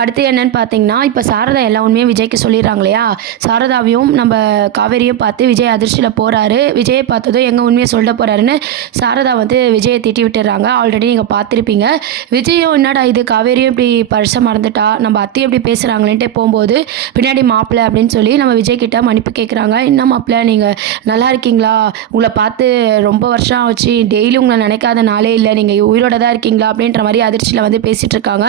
அடுத்து என்னன்னு பார்த்தீங்கன்னா, இப்ப சாரதா எல்லா உண்மையும் விஜய்க்கு சொல்லிடுறாங்க இல்லையா? சாரதாவையும் நம்ம காவேரியும் பார்த்து விஜய் அதிர்ச்சியில போறாரு. விஜய பார்த்ததும் எங்க உண்மைய சொல்ல போறாருன்னு சாரதா வந்து விஜய திட்டி விட்டுர்றாங்க. ஆல்ரெடி நீங்க பார்த்துருப்பீங்க. விஜயும் என்னடா இது காவேரியும் இப்படி பழச மறந்துட்டா, நம்ம அத்தையும் இப்படி பேசுறாங்களேன்ட்டு போம்போது, பின்னாடி மாப்பிள அப்படின்னு சொல்லி நம்ம விஜய் கிட்ட மன்னிப்பு கேட்குறாங்க. என்ன மாப்பிள நீங்க நல்லா இருக்கீங்களா? உங்கள பார்த்து ரொம்ப வருஷம் ஆச்சு. டெய்லி உங்கள நினைக்காத நாளே இல்ல. நீங்க உயிரோட தான் இருக்கீங்களா? அப்படின்ற மாரி அதிர்ச்சியில வந்து பேசிட்டு இருக்காங்க.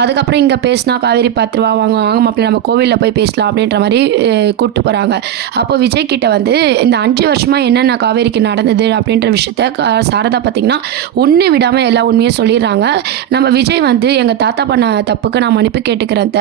அதுக்கப்புறம் இங்க பேசினா காவேரி பார்த்துருவா வாங்க வாங்க மாப்பிள்ள நம்ம கோவிலில் போய் பேசலாம் அப்படின்ற மாதிரி கூப்பிட்டு போகிறாங்க. அப்போ விஜய் கிட்ட வந்து இந்த 5 வருஷமாக என்னென்ன காவேரிக்கு நடந்தது அப்படின்ற விஷயத்த சாரதா பார்த்திங்கன்னா ஒன்று விடாமல் எல்லா உண்மையும் சொல்லிடுறாங்க. நம்ம விஜய் வந்து எங்கள் தாத்தா பண்ண தப்புக்கு நான் மன்னிப்பு கேட்டுக்கிறேன்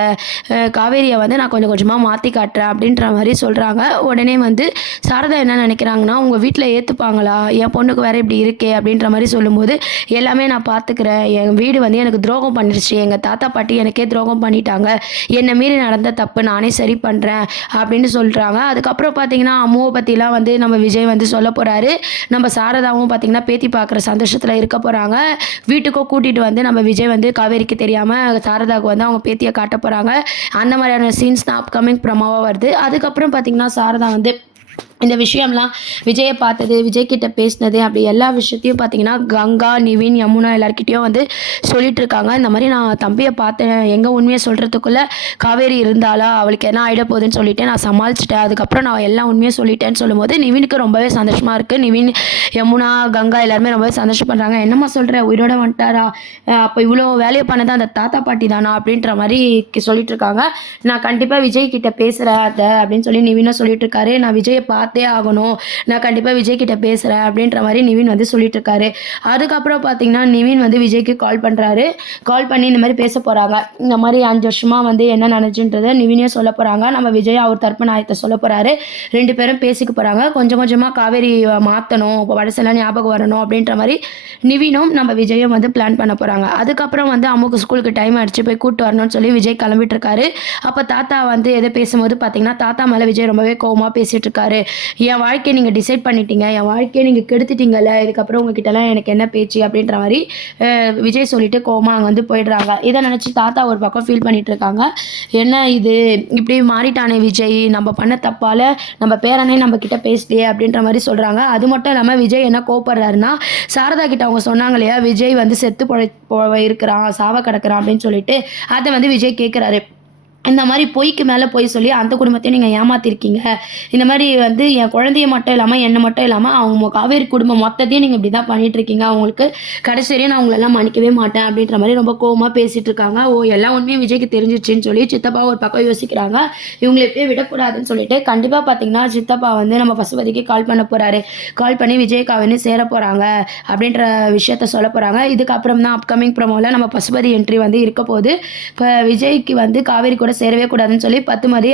காவேரியை வந்து நான் கொஞ்சம் கொஞ்சமாக மாற்றி காட்டுறேன் அப்படின்ற மாதிரி சொல்கிறாங்க. உடனே வந்து சாரதா என்ன நினைக்கிறாங்கன்னா உங்கள் வீட்டில் ஏற்றுப்பாங்களா, என் பொண்ணுக்கு வேறு இப்படி இருக்கே அப்படின்ற மாதிரி சொல்லும்போது எல்லாமே நான் பார்த்துக்கிறேன், என் வீடு வந்து எனக்கு துரோகம் பண்ணிருச்சு, எங்கள் தாத்தா பாட்டி எனக்கே துரோகம் பண்ணிட்டாங்க, என்னை மீறி நடந்த தப்பு நானே சரி பண்ணுறேன் அப்படின்னு சொல்கிறாங்க. அதுக்கப்புறம் பார்த்தீங்கன்னா அம்முவை பற்றிலாம் வந்து நம்ம விஜய் வந்து சொல்ல போகிறாரு. நம்ம சாரதாவும் பார்த்தீங்கன்னா பேத்தி பார்க்குற சந்தோஷத்தில் இருக்க போகிறாங்க. வீட்டுக்கும் கூட்டிகிட்டு வந்து நம்ம விஜய் வந்து காவேரிக்கு தெரியாமல் சாரதாவுக்கு வந்து அவங்க பேத்தியை காட்ட போகிறாங்க. அந்த மாதிரியான சீன்ஸ் தான் அப்கமிங் ப்ரமோவாக வருது. அதுக்கப்புறம் பார்த்தீங்கன்னா சாரதா வந்து இந்த விஷயம்லாம் விஜயை பார்த்தது, விஜய் கிட்ட பேசினது அப்படி எல்லா விஷயத்தையும் பார்த்தீங்கன்னா கங்கா, நிவின், யமுனா எல்லாருக்கிட்டையும் வந்து சொல்லிட்டு இருக்காங்க. இந்த மாதிரி நான் தம்பியை பார்த்தேன், எங்கே உண்மையை சொல்கிறதுக்குள்ளே காவேரி இருந்தாலா, அவளுக்கு என்ன ஆகிட போகுதுன்னு சொல்லிட்டு நான் சமாளிச்சிட்டேன், அதுக்கப்புறம் நான் எல்லா உண்மையும் சொல்லிட்டேன்னு சொல்லும்போது நிவினுக்கு ரொம்பவே சந்தோஷமாக இருக்குது. நிவின், யமுனா, கங்கா எல்லாருமே ரொம்பவே சந்தோஷப்படுறாங்க. என்னம்மா சொல்கிற, உயிரோட வந்துட்டாரா, அப்போ இவ்வளோ வேலையை பண்ணது அந்த தாத்தா பாட்டி தானா அப்படின்ற மாதிரி சொல்லிட்டு இருக்காங்க. நான் கண்டிப்பாக விஜய் கிட்ட பேசுகிறேன் அதை அப்படின்னு சொல்லி நிவினும் சொல்லிட்டு இருக்காரு. நான் விஜயை பார்த்தே ஆகணும், நான் கண்டிப்பாக விஜய் கிட்ட பேசுகிறேன் அப்படின்ற மாதிரி நிவின் வந்து சொல்லிட்டு இருக்காரு. அதுக்கப்புறம் பார்த்தீங்கன்னா நிவின் வந்து விஜய்க்கு கால் பண்ணுறாரு. கால் பண்ணி இந்த மாதிரி பேச போகிறாங்க. இந்த மாதிரி 5 வருஷமாக வந்து என்ன நினச்சுன்றதை நிவினே சொல்ல போகிறாங்க. நம்ம விஜய் அவர் தரப்பு நாயத்தை சொல்ல போகிறாரு. 2 பேரும் பேசிக்க போகிறாங்க. கொஞ்சம் கொஞ்சமாக காவேரி மாற்றணும், இப்போ வடசெல்லாம் ஞாபகம் வரணும் அப்படின்ற மாதிரி நிவினும் நம்ம விஜயும் வந்து பிளான் பண்ண போகிறாங்க. அதுக்கப்புறம் வந்து அம்முக்கு ஸ்கூலுக்கு டைம் ஆகிடுச்சு, போய் கூப்பிட்டு வரணும்னு சொல்லி விஜய் கிளம்பிட்டு இருக்காரு. அப்போ தாத்தா வந்து எதை பேசும்போது பார்த்தீங்கன்னா தாத்தா மேலே விஜய் ரொம்பவே கோவமாக பேசிகிட்டு இருக்காரு. என் வாழ்க்கையை நீங்கள் டிசைட் பண்ணிட்டீங்க, என் வாழ்க்கையை நீங்கள் கெடுத்துட்டீங்கல்ல, இதுக்கப்புறம் உங்ககிட்டலாம் எனக்கு என்ன பேச்சு அப்படின்ற மாதிரி விஜய் சொல்லிட்டு கோவமாக அங்கே வந்து போயிடுறாங்க. இதை நினச்சி தாத்தா ஒரு பக்கம் ஃபீல் பண்ணிட்டு இருக்காங்க. என்ன இது இப்படி மாறிட்டானே விஜய், நம்ம பண்ண தப்பால் நம்ம பேரனே நம்ம கிட்ட பேசலையே அப்படின்ற மாதிரி சொல்கிறாங்க. அது மட்டும் இல்லாமல் விஜய் என்ன கோப்படுறாருன்னா சாரதா கிட்ட அவங்க சொன்னாங்க இல்லையா விஜய் வந்து செத்து இருக்கிறான், சாவ கிடக்குறான் அப்படின்னு சொல்லிட்டு அதை வந்து விஜய் கேட்குறாரு. இந்த மாதிரி பொய்க்கு மேலே பொய் சொல்லி அந்த குடும்பத்தையும் நீங்கள் ஏமாற்றிருக்கீங்க. இந்த மாதிரி வந்து என் குழந்தைய மட்டும் இல்லாமல் என்னை மட்டும் இல்லாமல் அவங்க காவேரி குடும்பம் மொத்தத்தையும் நீங்கள் இப்படி தான் பண்ணிகிட்ருக்கீங்க, அவங்களுக்கு கடைசி வரையும் நான் உங்களெல்லாம் மன்னிக்கவே மாட்டேன் அப்படின்ற மாதிரி ரொம்ப கோவமாக பேசிகிட்டு இருக்காங்க. ஓ எல்லா உண்மையும் விஜய்க்கு தெரிஞ்சிச்சுன்னு சொல்லி சித்தப்பா ஒரு பக்கம் யோசிக்கிறாங்க. இவங்களை எப்படியே விடக்கூடாதுன்னு சொல்லிட்டு கண்டிப்பாக பார்த்தீங்கன்னா சித்தப்பா வந்து நம்ம பசுபதிக்கு கால் பண்ண போகிறாரு. கால் பண்ணி விஜய் காவேரி சேர போகிறாங்க அப்படின்ற விஷயத்த சொல்ல போகிறாங்க. இதுக்கப்புறம் தான் அப்கமிங் ப்ரோமோவில் நம்ம பசுபதி என்ட்ரி வந்து இருக்க போது. இப்போ விஜய்க்கு வந்து காவேரி கூட சேரவே கூடாதுன்னு சொல்லி பத்துமதி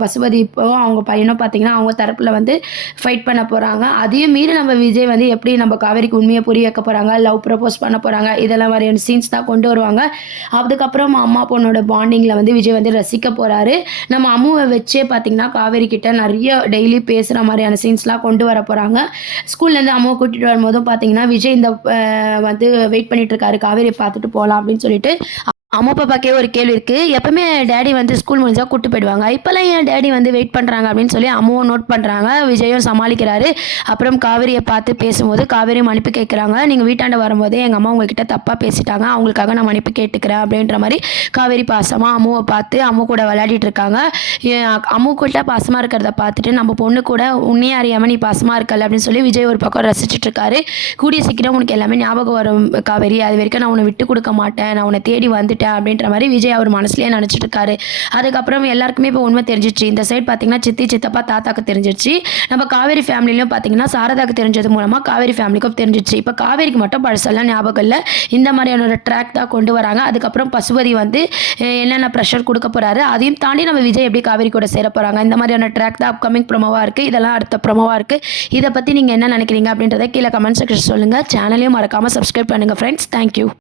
பசுபதி இப்போ அவங்க பையனும் பார்த்தீங்கன்னா அவங்க தரப்பில் வந்து ஃபைட் பண்ண போகிறாங்க. அதையும் மீறி நம்ம விஜய் வந்து எப்படி நம்ம காவேரிக்கு உண்மையை புரிய வைக்க போகிறாங்க, லவ் ப்ரப்போஸ் பண்ண போகிறாங்க, இதெல்லாம் மாதிரியான சீன்ஸ் தான் கொண்டு வருவாங்க. அதுக்கப்புறம் அம்மா பொண்ணோட பாண்டிங்கில் வந்து விஜய் வந்து ரசிக்க போகிறாரு. நம்ம அம்முவை வச்சே பார்த்தீங்கன்னா காவேரி கிட்ட நிறைய டெய்லி பேசுகிற மாதிரியான சீன்ஸ்லாம் கொண்டு வர போகிறாங்க. ஸ்கூல்லேருந்து அம்மாவை கூட்டிகிட்டு வரும்போதும் பார்த்தீங்கன்னா விஜய் இந்த வந்து வெயிட் பண்ணிட்டு இருக்காரு, காவேரியை பார்த்துட்டு போகலாம் அப்படின்னு சொல்லிட்டு. அம்மா பாப்பாக்கே ஒரு கேள்வி இருக்குது, எப்பவுமே டேடி வந்து ஸ்கூல் முடிஞ்சால் கூட்டு போயிடுவாங்க, இப்போல்லாம் ஏன் டேடி வந்து வெயிட் பண்ணுறாங்க அப்படின்னு சொல்லி அம்மாவும் நோட் பண்ணுறாங்க. விஜயும் சமாளிக்கிறாரு. அப்புறம் காவேரியை பார்த்து பேசும்போது காவேரியும் மன்னிப்பு கேட்குறாங்க. நீங்கள் வீட்டாண்ட வரும்போதே எங்கள் அம்மா உங்ககிட்ட தப்பாக பேசிட்டாங்க, அவங்களுக்காக நான் மன்னிப்பு கேட்டுக்கிறேன் அப்படின்ற மாதிரி காவேரி பாசமாக அம்மாவை பார்த்து அம்மா கூட விளையாடிட்டு இருக்காங்க. அம்மா கூட பாசமாக இருக்கிறத பார்த்துட்டு நம்ம பொண்ணு கூட உன்னையே அறியாமல் நீ பாசமாக இருக்கல அப்படின்னு சொல்லி விஜய் ஒரு பக்கம் ரசிச்சுட்டு இருக்காரு. கூடிய சீக்கிரம் உனக்கு எல்லாமே ஞாபகம் வரும் காவேரி, அது வரைக்கும் நான் உன்னை விட்டு கொடுக்க மாட்டேன், நான் உன்னை தேடி வந்துட்டேன் அப்படின்ற மாதிரி விஜய் அவர் மனசுலயே நினைச்சிட்டு இருக்காரு. அதுக்கப்புறம் எல்லாருக்குமே இப்போ உண்மை தெரிஞ்சிச்சு. இந்த சைடு பார்த்தீங்கன்னா சித்தி சித்தப்பா தாத்தாக்கு தெரிஞ்சிருச்சு. நம்ம காவேரி ஃபேமிலியிலும் பார்த்தீங்கன்னா சாரதாக்கு தெரிஞ்சது மூலமாக காவேரி ஃபேமிலிக்கும் தெரிஞ்சிச்சு. இப்போ காவேரிக்கு மட்டும் பழசெல்லாம் ஞாபகம் இல்லை. இந்த மாதிரியான ஒரு ட்ராக் தான் கொண்டு வராங்க. அதுக்கப்புறம் பசுபதி வந்து என்னென்ன ப்ரெஷர் கொடுக்க போறாரு, அதையும் தாண்டி நம்ம விஜய் எப்படி காவேரி கூட சேர போறாங்க, இந்த மாதிரியான ட்ராக் தான் அப்கமிங் ப்ரோமோவாக இருக்குது. இதெல்லாம் அடுத்த ப்ரோமோவாக இருக்குது. இதை பற்றி நீங்கள் என்ன நினைக்கிறீங்க அப்படின்றத கீழே கமெண்ட் செக்ஷன் சொல்லுங்கள். சேனலையும் மறக்காமல் சப்ஸ்கிரைப் பண்ணுங்கள் ஃப்ரெண்ட்ஸ். தேங்க்யூ.